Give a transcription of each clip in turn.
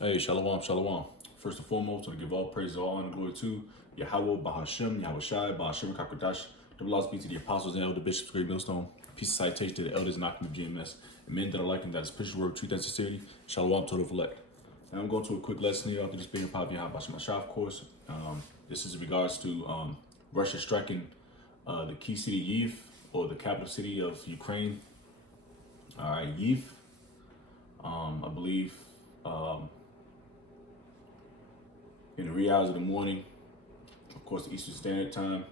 Hey, shalom, shalom. First and foremost, I give all praise, all honor, and glory to Yahweh, Bahashem, Yahweh Shai, Bahashem, Kakadash. The laws be to the apostles and elder bishops, great millstone. Peace and citation to the elders and Akim of GMS. And men that are like him, that is Christian word, truth, and sincerity. Shalom, total elect. Now I'm going to a quick lesson here after this being Pop Yahweh Shah, of course. This is in regards to Russia striking the key city Yiv, or the capital city of Ukraine. All right, Yiv. I believe. In the wee hours of the morning, of course, Eastern Standard Time.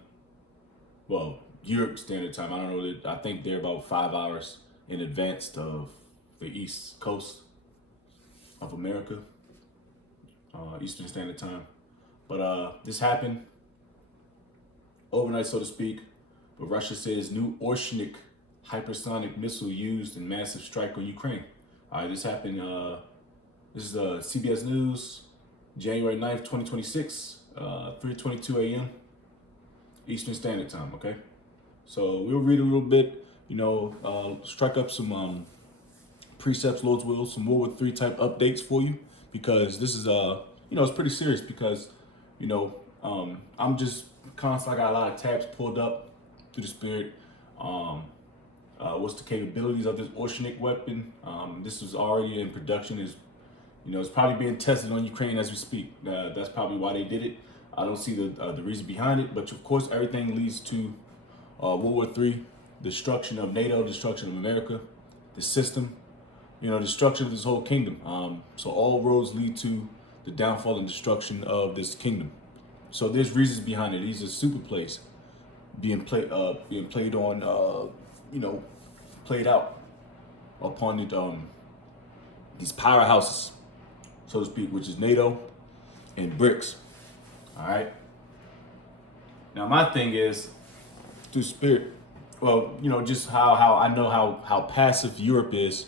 Well, Europe Standard Time. I don't know. I think they're about 5 hours in advance of the East Coast of America, Eastern Standard Time. But this happened overnight, so to speak. But Russia says new oceanic hypersonic missile used in massive strike on Ukraine. All right, this happened. This is CBS News. January 9th, 2026, 3:22 a.m. Eastern Standard Time, okay? So we'll read a little bit, strike up some precepts, Lord's will, some World War III type updates for you, because this is, it's pretty serious because, I'm just constantly, I got a lot of tabs pulled up through the spirit. What's the capabilities of this oceanic weapon? This was already in production, it's probably being tested on Ukraine as we speak. That's probably why they did it. I don't see the reason behind it, but of course, everything leads to World War III, destruction of NATO, destruction of America, the system, destruction of this whole kingdom. So all roads lead to the downfall and destruction of this kingdom. So there's reasons behind it. These are super plays being played on, played out upon these powerhouses, so to speak, which is NATO and BRICS. All right. Now my thing is, through spirit, well, just how I know how passive Europe is.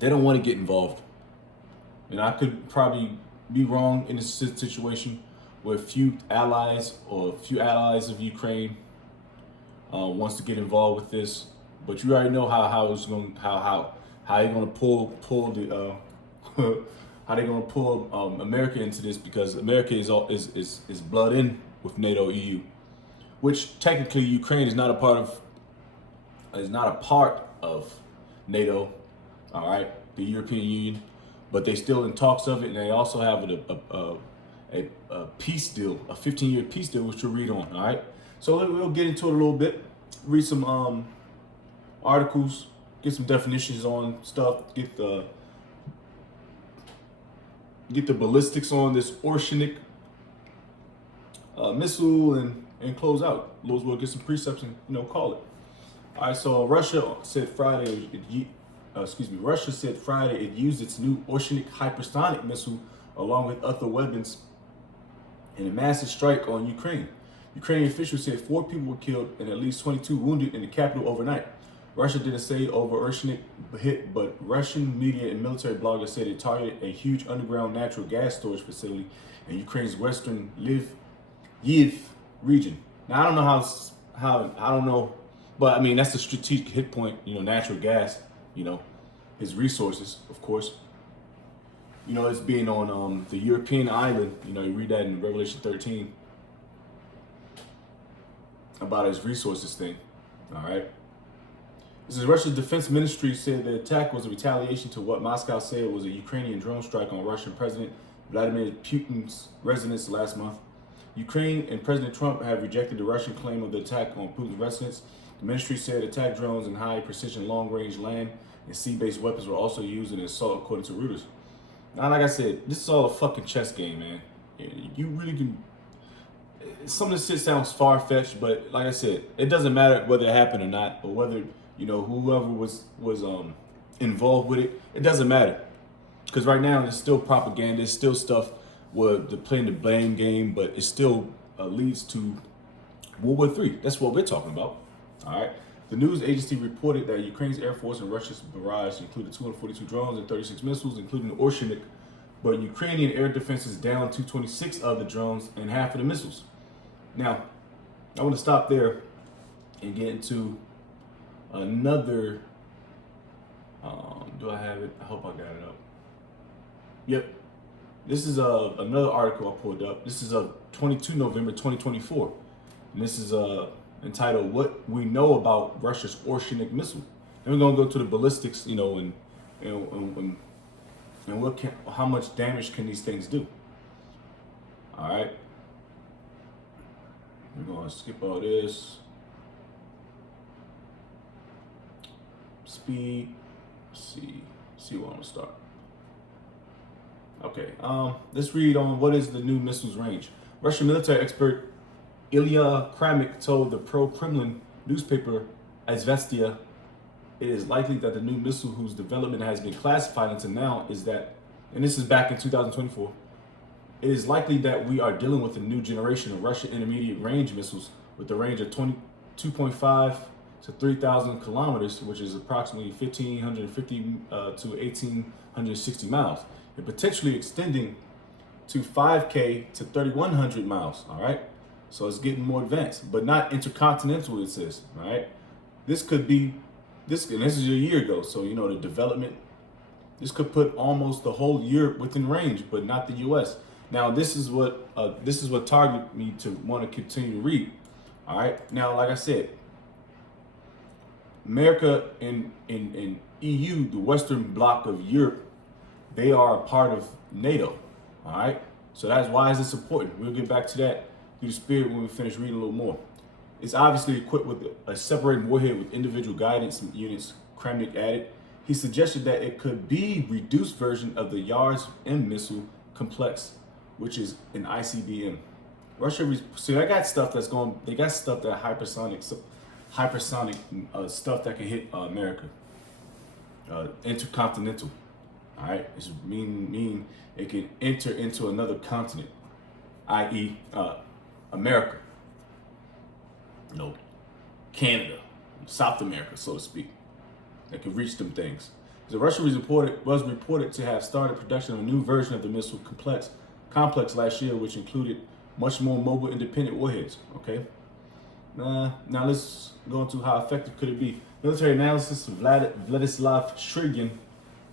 They don't want to get involved. I could probably be wrong in this situation where a few allies of Ukraine wants to get involved with this, but you already know how it's going how they're going to pull the how they're going to pull America into this, because America is blood in with NATO, EU, which technically Ukraine is not a part of NATO. All right, the European Union, but they still in talks of it, and they also have a peace deal, a 15-year peace deal, which we'll read on. All right, so we'll get into it a little bit, read some articles, get some definitions on stuff, get the ballistics on this oceanic missile, and close out. Lord's will, get some precepts and call it. All right. So Russia said Friday it used its new oceanic hypersonic missile along with other weapons in a massive strike on Ukraine. Ukrainian officials said 4 people were killed and at least 22 wounded in the capital overnight. Russia didn't say over oceanic hit, but Russian media and military bloggers said it targeted a huge underground natural gas storage facility in Ukraine's western Lviv region. Now I don't know how I don't know, but I mean that's a strategic hit point. Natural gas. His resources, of course. It's being on the European island. You read that in Revelation 13 about his resources thing. All right. This is Russia's defense ministry said the attack was a retaliation to what Moscow said was a Ukrainian drone strike on Russian President Vladimir Putin's residence last month. Ukraine and President Trump have rejected the Russian claim of the attack on Putin's residence. The ministry said attack drones and high-precision long-range land and sea-based weapons were also used in the assault, according to Reuters. Now, like I said, this is all a fucking chess game, man. You really can. Some of this shit sounds far-fetched, but like I said, it doesn't matter whether it happened or not, or whether whoever was involved with it. It doesn't matter, because right now there's still propaganda, there's still stuff where they're playing the blame game, but it still leads to World War III. That's what we're talking about. All right. The news agency reported that Ukraine's Air Force and Russia's barrage included 242 drones and 36 missiles, including the oceanic, but Ukrainian air defense is down to 26 of the drones and half of the missiles. Now, I want to stop there and get into another. Do I have it? I hope I got it up. Yep. This is another article I pulled up. This is 22 November 2024. And this is entitled "What We Know About Russia's Oceanic Missile." And we're gonna go to the ballistics, and how much damage can these things do? All right. We're gonna skip all this. Speed. See where I'm gonna start. Okay. Let's read on what is the new missile's range. Russian military expert Ilya Kramik told the pro-Kremlin newspaper Izvestia it is likely that the new missile, whose development has been classified until now, is that, and this is back in 2024, it is likely that we are dealing with a new generation of Russian intermediate range missiles with a range of 22.5 to 3,000 kilometers, which is approximately 1,550 to 1,860 miles, and potentially extending to 5K to 3,100 miles. All right. So it's getting more advanced, but not intercontinental, it says. All right. This could be this, and this is a year ago. So, the development, this could put almost the whole Europe within range, but not the US. Now, this is what targeted me to want to continue to read. All right. Now, like I said, America and EU, the Western bloc of Europe, they are a part of NATO. All right. So that's why is this important? We'll get back to that through the spirit when we finish reading a little more. It's obviously equipped with a separated warhead with individual guidance units, Kramnik added. He suggested that it could be a reduced version of the Yars M missile complex, which is an ICBM. Russia, so they got stuff that's going, they got stuff that hypersonic stuff that can hit America, intercontinental. All right, it's mean it can enter into another continent, i.e., America, Canada, South America, so to speak, that can reach them things. So Russia was reported to have started production of a new version of the missile complex last year, which included much more mobile, independent warheads. Okay. Now let's go into how effective could it be. Military analysis Vladislav Shrigin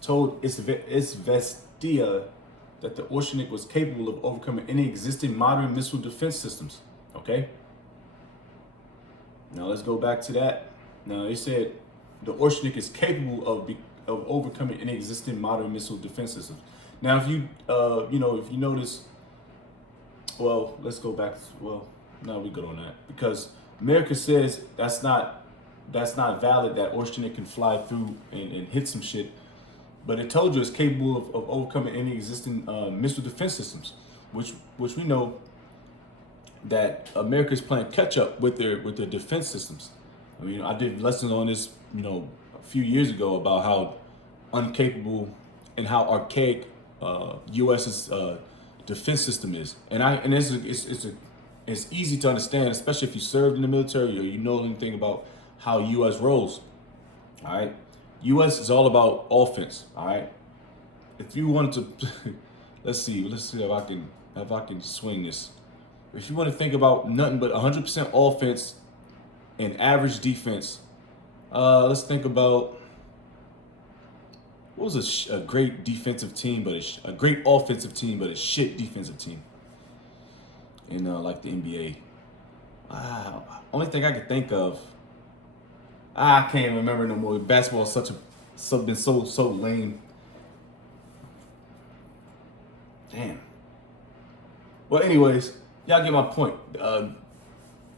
told Izvestia that the Oceanic was capable of overcoming any existing modern missile defense systems. Okay. Now let's go back to that. Now they said the Oceanic is capable of overcoming any existing modern missile defense systems. Now, if you if you notice, well, let's go back. Well, no, we good on that because America says that's not valid. That Oceanic can fly through and hit some shit. But it told you it's capable of overcoming any existing missile defense systems, which we know that America is playing catch up with their defense systems. I mean, I did lessons on this, a few years ago about how incapable and how archaic U.S.'s defense system is, and it's easy to understand, especially if you served in the military or you know anything about how U.S. rolls. All right. U.S. is all about offense. All right. If you wanted to, let's see if I can swing this. If you want to think about nothing but 100% offense and average defense, let's think about what was a great defensive team, but a great offensive team, but a shit defensive team in like the NBA. Only thing I could think of. I can't even remember no more. Basketball is been so lame. Damn. Well, anyways, y'all get my point.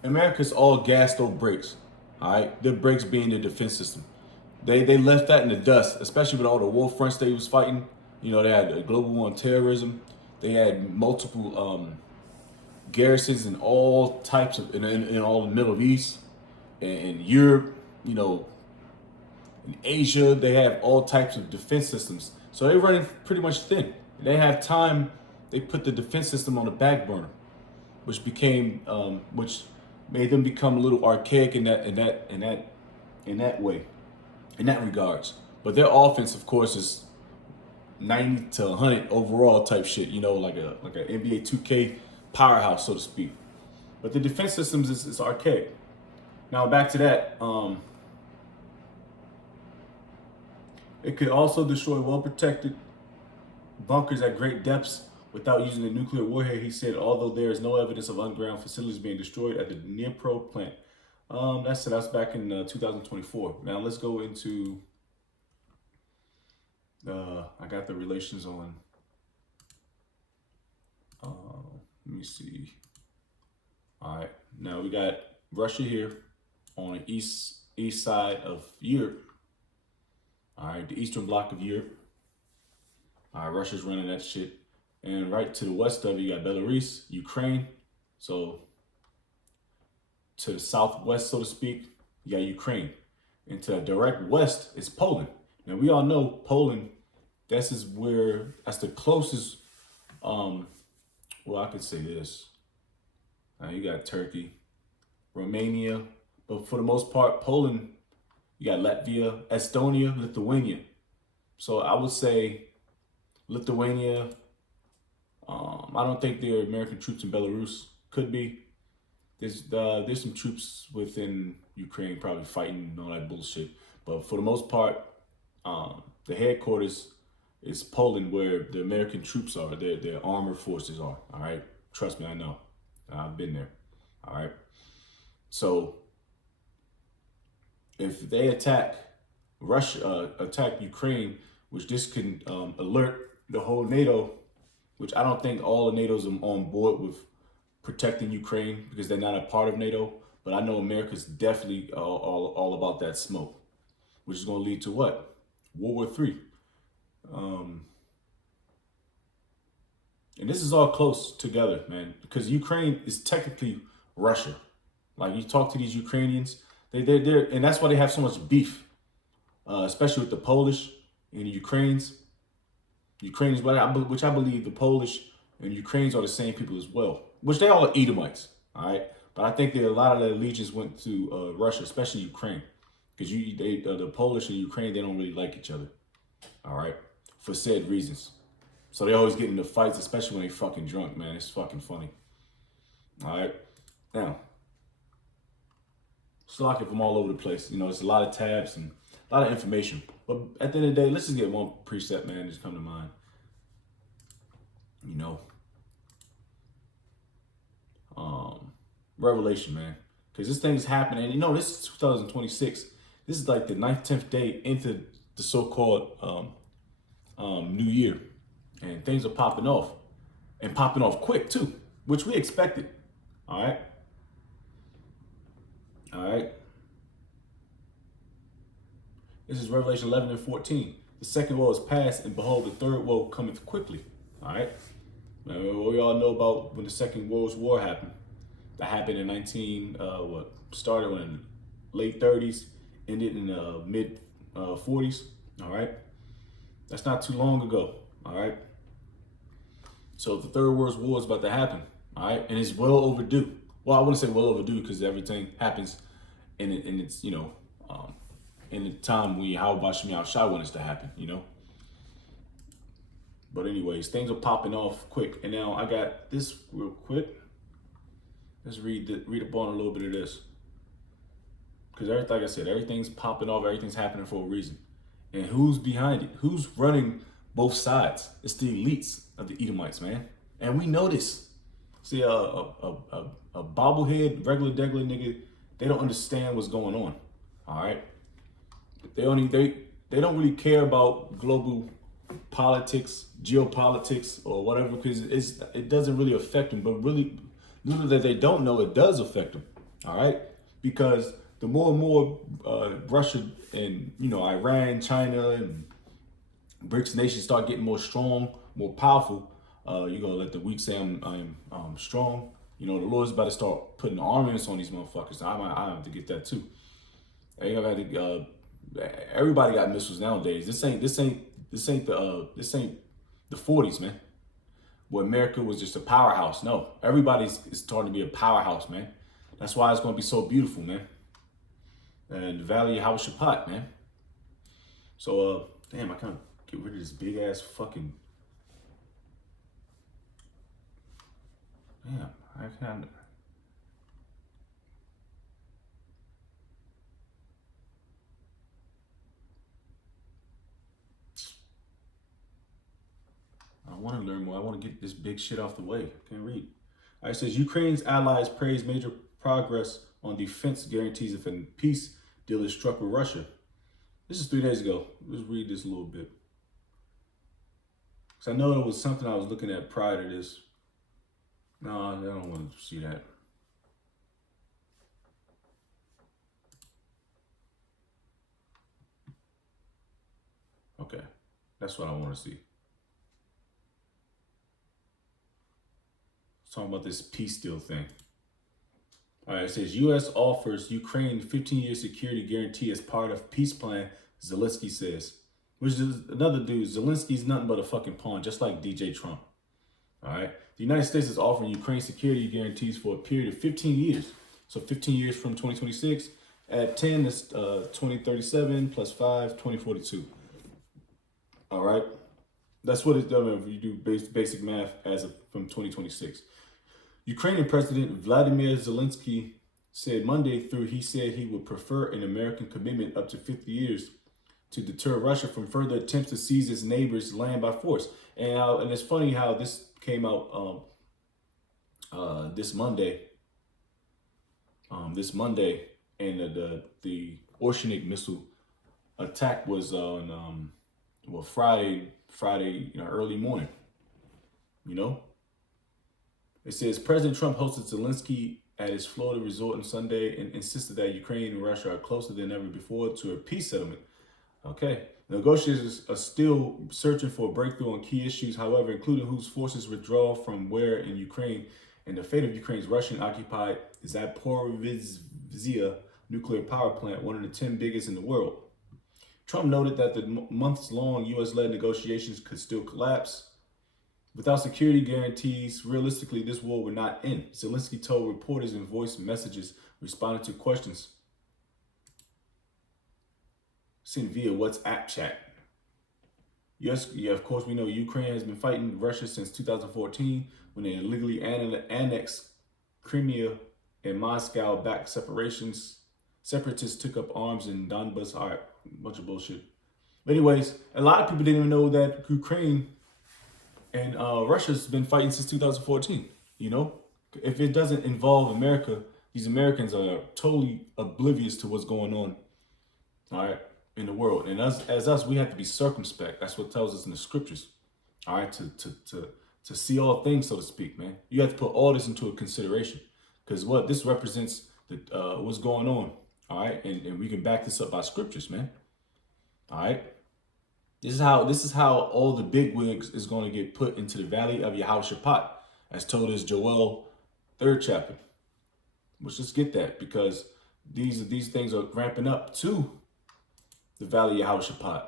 America's all gas, no brakes. All right, their brakes being their defense system. They left that in the dust, especially with all the war fronts they was fighting. They had a global war on terrorism. They had multiple garrisons in all types of in all the Middle East and Europe. In Asia, they have all types of defense systems. So they're running pretty much thin. They have time. They put the defense system on the back burner, which made them become a little archaic in that way, in that regards. But their offense, of course, is 90 to 100 overall type shit. Like a NBA 2K powerhouse, so to speak. But the defense systems is archaic. Now back to that. It could also destroy well-protected bunkers at great depths without using a nuclear warhead. He said, although there is no evidence of underground facilities being destroyed at the Dnipro plant. That's back in 2024. Now let's go into. I got the relations on. Let me see. All right, now we got Russia here on the east side of Europe. All right, the eastern bloc of Europe. All right, Russia's running that shit. And right to the west of it, you got Belarus, Ukraine. So to the southwest, so to speak, you got Ukraine. And to the direct west is Poland. Now we all know Poland, that's the closest, well, I could say this. You got Turkey, Romania, but for the most part, Poland, you got Latvia, Estonia, Lithuania. So I would say Lithuania. I don't think there are American troops in Belarus. Could be. There's some troops within Ukraine probably fighting and all that bullshit. But for the most part, the headquarters is Poland, where the American troops are. Their armored forces are. All right, trust me, I know. I've been there. All right. So if they attack attack Ukraine, which this can alert the whole NATO, which I don't think all the NATO's on board with protecting Ukraine because they're not a part of NATO. But I know America's definitely all about that smoke, which is going to lead to what? World War III. And this is all close together, man, because Ukraine is technically Russia. Like you talk to these Ukrainians, they're and that's why they have so much beef, especially with the Polish and the Ukrainians. Ukrainians, which I believe the Polish and Ukrainians are the same people as well, which they all are Edomites, all right? But I think that a lot of their allegiance went to Russia, especially Ukraine, because the Polish and Ukraine, they don't really like each other, all right, for said reasons. So they always get into fights, especially when they fucking drunk, man. It's fucking funny. All right. Now, it's like from all over the place. You know, it's a lot of tabs and a lot of information. But at the end of the day, let's just get one precept, man, just come to mind. You know, Revelation, man. Because this thing is happening. And you know, this is 2026. This is like the 9th, 10th day into the so-called New Year. And things are popping off. And popping off quick, too. Which we expected. All right? All right? This is Revelation 11 and 14. The second woe is past, and behold, the third woe cometh quickly. All right? Now, we all know about when the Second World War happened. That happened in started in the late 30s, ended in the mid 40s. All right? That's not too long ago. All right? So the Third World War is about to happen, all right? And it's well overdue. Well, I wouldn't say well overdue because everything happens in its, you know, in the time when Yahweh Shai wants it to happen, you know? But anyways, things are popping off quick. And now I got this real quick. Let's read up on a little bit of this. Because like I said, everything's popping off, everything's happening for a reason. And who's behind it? Who's running both sides? It's the elites of the Edomites, man. And we know this. See, a bobblehead, regular nigga, they don't understand what's going on. All right? They don't really care about global politics, geopolitics, or whatever, because it doesn't really affect them. But really, little that they don't know, it does affect them. All right? Because the more and more Russia and, you know, Iran, China, and BRICS nations start getting more strong, more powerful, you're gonna let the weak say I'm strong. You know, the Lord's about to start putting armaments on these motherfuckers. I have to get that too. Everybody got missiles nowadays. This ain't the 40s, man. Where America was just a powerhouse. No, everybody's starting to be a powerhouse, man. That's why it's gonna be so beautiful, man. And the Valley of Hawashapat, man. So damn, I kind of get rid of this big ass fucking. Damn, I kind of. I want to learn more. I want to get this big shit off the way. Can't read. All right, it says Ukraine's allies praise major progress on defense guarantees if a peace deal is struck with Russia. This is 3 days ago. Let's read this a little bit. Because I know it was something I was looking at prior to this. No, I don't want to see that. Okay, that's what I want to see. Talking about this peace deal thing. All right, it says U.S. offers Ukraine 15-year security guarantee as part of peace plan, Zelensky says. Which is another dude. Zelensky's nothing but a fucking pawn, just like DJ Trump. All right. The United States is offering Ukraine security guarantees for a period of 15 years. So 15 years from 2026. At 10 is 2037 plus 5, 2042. All right. That's what it's done if you do basic math as of from 2026. Ukrainian President Vladimir Zelensky said Monday he said he would prefer an American commitment up to 50 years to deter Russia from further attempts to seize its neighbors' land by force. And it's funny how this came out this Monday. And the Oceanic missile attack was on Friday, early morning. It says President Trump hosted Zelensky at his Florida resort on Sunday and insisted that Ukraine and Russia are closer than ever before to a peace settlement. Okay. Negotiators are still searching for a breakthrough on key issues, however, including whose forces withdraw from where in Ukraine and the fate of Ukraine's Russian-occupied Zaporizhzhia nuclear power plant, one of the 10 biggest in the world. Trump noted that the months-long U.S.-led negotiations could still collapse. Without security guarantees, realistically, this war would not end, Zelensky told reporters in voice messages responding to questions sent via WhatsApp chat. Yes, of course, we know Ukraine has been fighting Russia since 2014 when they illegally annexed Crimea and Moscow-backed separatists took up arms in Donbas. All right, bunch of bullshit. But anyways, a lot of people didn't even know that Ukraine and Russia's been fighting since 2014. If it doesn't involve America, these Americans are totally oblivious to what's going on. All right. In the world, and as us, we have to be circumspect. That's what tells us in the scriptures. All right, to see all things, so to speak, man. You have to put all this into a consideration, because what this represents what's going on. All right, and we can back this up by scriptures, man. All right, this is how all the big wigs is going to get put into the valley of Yehoshaphat, as told us Joel 3rd chapter. Let's just get that, because these things are ramping up to the valley of Yehoshaphat,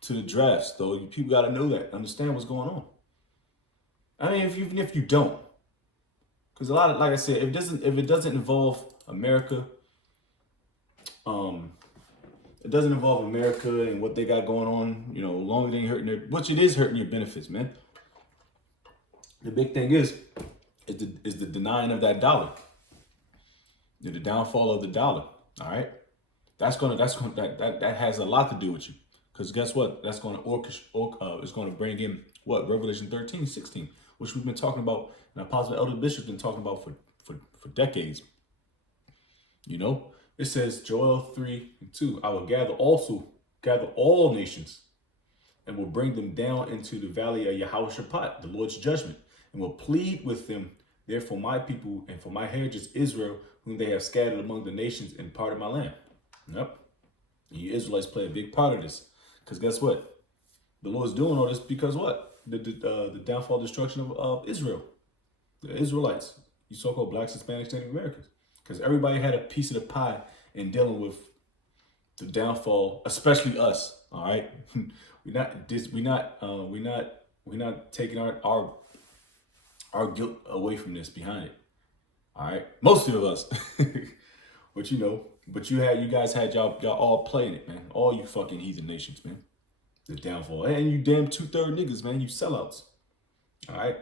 to the drafts, though. People got to know that, understand what's going on. I mean, even if you don't, because a lot of, like I said, if it doesn't involve America, it doesn't involve America and what they got going on, long as they ain't hurting which it is hurting your benefits, man. The big thing is the denying of that dollar, the downfall of the dollar. All right. That has a lot to do with you, because guess what? That's going to it's going to bring in what Revelation 13:16, which we've been talking about, and Apostle Elder Bishop's been talking about for decades. It says Joel 3:2, I will gather all nations, and will bring them down into the valley of Yehoshaphat, the Lord's judgment, and will plead with them there for my people and for my heritage Israel, whom they have scattered among the nations and part of my land. Yep. You Israelites play a big part of this. Because guess what? The Lord's doing all this because what? The downfall, destruction of Israel. The Israelites. You so-called blacks, Hispanics, Native Americans. Because everybody had a piece of the pie in dealing with the downfall, especially us. All right. We're not taking our guilt away from this, behind it. All right. Most of us. But you guys had y'all all playing it, man. All you fucking heathen nations, man. The downfall. And you damn 2/3 niggas, man. You sellouts. All right.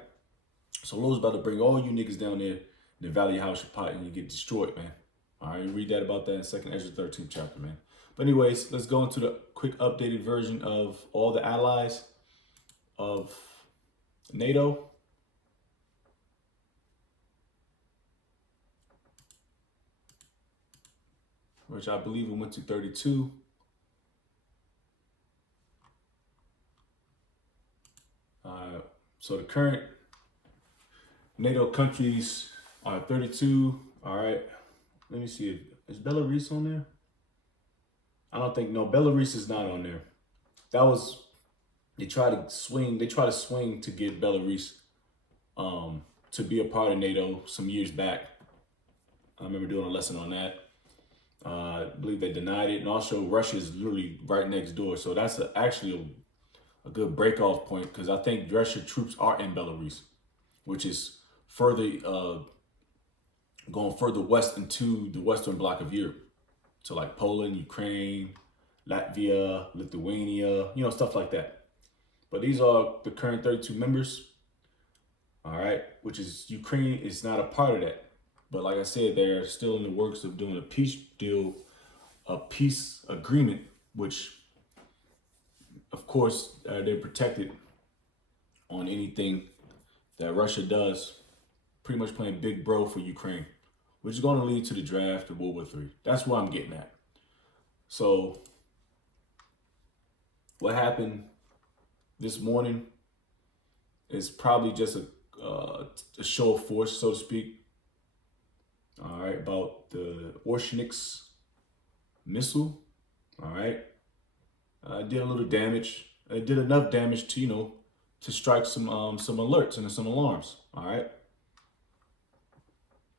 So Lord's about to bring all you niggas down there in the valley of Yehoshaphat and you get destroyed, man. All right. You read that about that in 2nd Ezra 13th chapter, man. But anyways, let's go into the quick updated version of all the allies of NATO. Which I believe it went to 32. So the current NATO countries are 32. All right. Let me see. Is Belarus on there? I don't think, no, Belarus is not on there. That was, they try to swing to get Belarus to be a part of NATO some years back. I remember doing a lesson on that. I believe they denied it. And also Russia is literally right next door. So that's actually a good break-off point, because I think Russian troops are in Belarus, which is further going further west into the Western bloc of Europe. So like Poland, Ukraine, Latvia, Lithuania, stuff like that. But these are the current 32 members. All right, which is Ukraine is not a part of that. But like I said, they're still in the works of doing a peace deal, a peace agreement, which of course, they're protected on anything that Russia does, pretty much playing big bro for Ukraine, which is going to lead to the draft of World War III. That's what I'm getting at. So what happened this morning is probably just a show of force, so to speak. All right, about the Orshnix missile. All right. Did a little damage. It did enough damage to, to strike some alerts and some alarms. All right.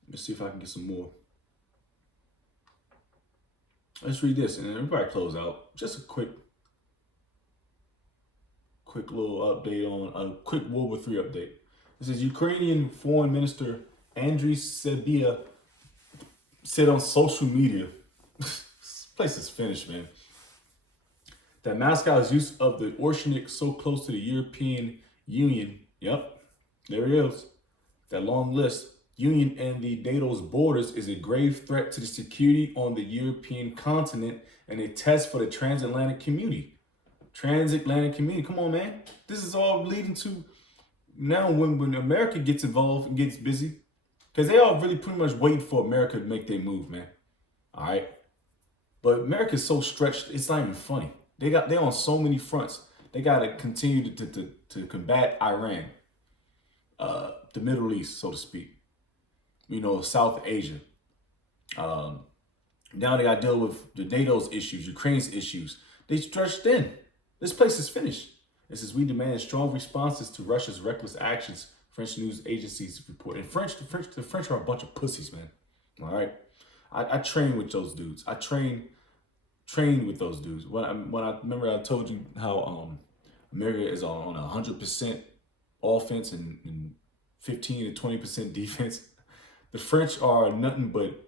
Let's see if I can get some more. Let's read this and then everybody close out. Just a quick little update on a quick World War III update. This is Ukrainian Foreign Minister Andriy Sybiha said on social media, this place is finished, man, that Moscow's use of the Orshnix so close to the European Union, yep, there it is, that long list, Union and the NATO's borders is a grave threat to the security on the European continent and a test for the transatlantic community. Transatlantic community, come on, man. This is all leading to now when America gets involved and gets busy, because they all really pretty much waiting for America to make their move, man. All right. But America's so stretched, it's not even funny. They're on so many fronts. They got to continue to combat Iran, the Middle East, so to speak. South Asia. Now they got to deal with the NATO's issues, Ukraine's issues. They stretched thin. This place is finished. It says we demand strong responses to Russia's reckless actions. French news agencies report. And the French are a bunch of pussies, man. All right. I train with those dudes. I train with those dudes. When I remember I told you how America is on 100% offense and 15 to 20% defense. The French are nothing but,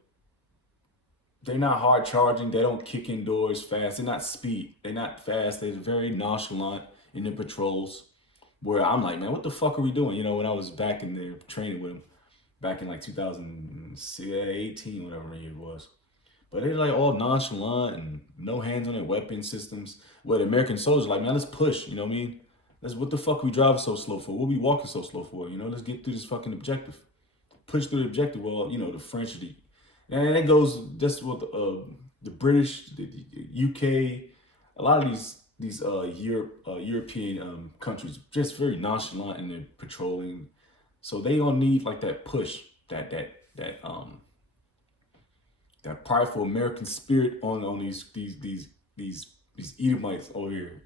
they're not hard charging. They don't kick indoors fast. They're not speed. They're not fast. They're very nonchalant in their patrols. Where I'm like, man, what the fuck are we doing? When I was back in there training with them back in like 2018, whatever year it was. But they're like all nonchalant and no hands on their weapon systems. Where the American soldiers are like, man, let's push. You know what I mean? What the fuck are we driving so slow for? What are we walking so slow for? Let's get through this fucking objective. Push through the objective. Well, the French, and it goes just with the British, the UK, a lot of these European countries just very nonchalant in their patrolling. So they don't need like that push, that prideful American spirit on these Edomites over here.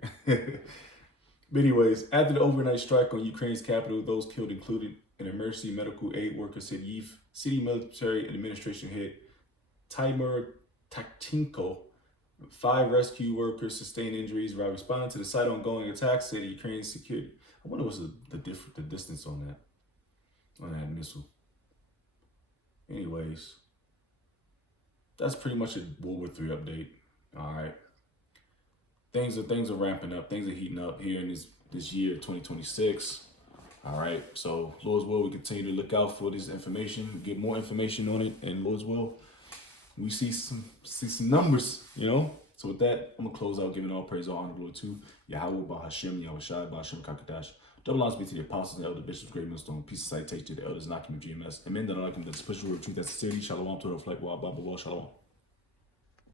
But anyways, after the overnight strike on Ukraine's capital, those killed included an emergency medical aid worker, said Kyiv City Military Administration head Timur Takchenko. 5 rescue workers sustained injuries while responding to the site ongoing attacks, said Ukrainian security. I wonder what's the distance on that missile. Anyways, that's pretty much a World War III update. All right. Things are ramping up. Things are heating up here in this year, 2026. All right. So, Lord's will, we continue to look out for this information, get more information on it, and Lord's will, we see some numbers, So with that, I'm gonna close out giving all praise, all honor, glory to Yahweh, Bahashem, Yahweh Shai, Bahashem Kakadash, Double honors be to the apostles and elder bishops, great millstone. Peace and salutation to the elders and occupant GMS. And men that are like them, that special retreat, that's the city. Shalom to the flag, blah, blah, blah, blah, shalom.